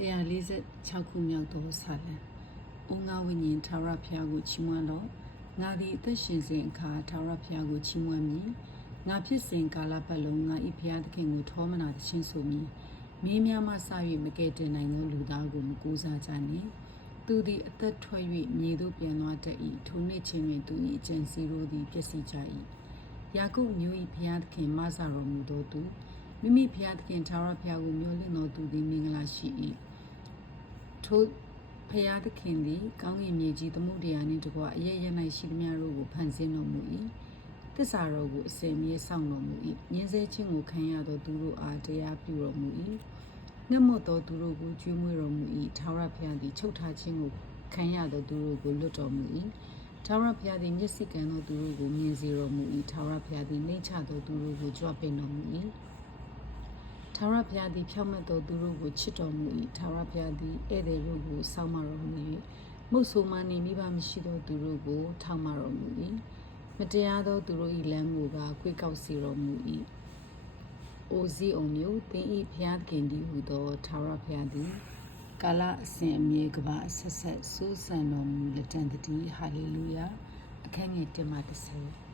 146ခုမြောက်သောဆာလံ။အိုငါဝိညာဉ်ထာဝရဘုရားကိုချီးမွမ်းလော့။ငါသည်အသက်ရှင်စဉ်အခါထာဝရဘုရားကိုချီးမွမ်းမည်။ငါဖြစ်စဉ်ကာလပတ်လုံးငါ၏ဘုရားသခင်ကိုထောမနာသခြင်းဆိုမည်။မင်းများမှစ၍မကယ်တင်နိုင်သောလူသားကိုမကိုးစားကြနှင့်။သူသည်အသက်ထွက်၍မြေသို့ပြန်သွားတတ်၏။ထိုနေ့ချင်းတွင်သူ၏အကြံစီတို့သည်ပျက်စီးကြ၏။ယာကုပ်မျိုး၏ဘုရားသခင်မဆာတော်မူသောသူမိမိဘုရားသခင်ထာဝရဘုရားကိုမျှော်လင့်တော်သူသည်မင်္ဂလာရှိ၏ထိုဘုရားသခင်သည်ကောင်းကင်မြေကြီးသမုဒ္ဒရာနှင့်တကွအရရ၌ရှိသမျှတို့ကိုဖန်ဆင်းတော်မူ၏သစ္စာတော်ကိုအစဉ်မြဲဆောင်တော်မူ၏ညှင်းဆဲခြင်းကိုခံရသောသူတို့အားတရားပြုတော်မူ၏နှက်မော့သောသူတို့ကိုကျွေးမွေးတော်မူ၏ထာဝရဘုရားသည်ချုပ်ထားခြင်းကိုခံရသောသူတို့ကိုလွတ်တော်မူ၏ထာဝရဘုရားသည်မျက်စိကံသောသူတို့ကိုမြင်စေတော်မူ၏ထာဝရဘုရားသည်နှိမ့်ချသောသူတို့ကိုကြွပင်တော်မူ၏ထာဝရဘုရားသည်ဖြောင့်မတ်သောသူတို့ကိုချစ်တော်မူ၏ထာဝရဘုရားသည်ဧည့်သည်တို့ကိုစောင့်မတော်မူ၍မုတ်ဆိုးမနှင့်မိဘမရှိသောသူတို့ကိုထောက်မတော်မူ၏မတရားသောသူတို့၏လမ်းကိုကကွေးကောက်စေတော်မူ၏အိုဇီအုံမျိုးသင်၏ဘုရားသခင်သည်ဟူသောထာဝရဘုရားသည်ကာလအစဉ်အမြဲကဘာအဆက်ဆက်စိုးစံတော်မူလက်တံတည်းဟာလေလုယာအခန်းငယ်1-10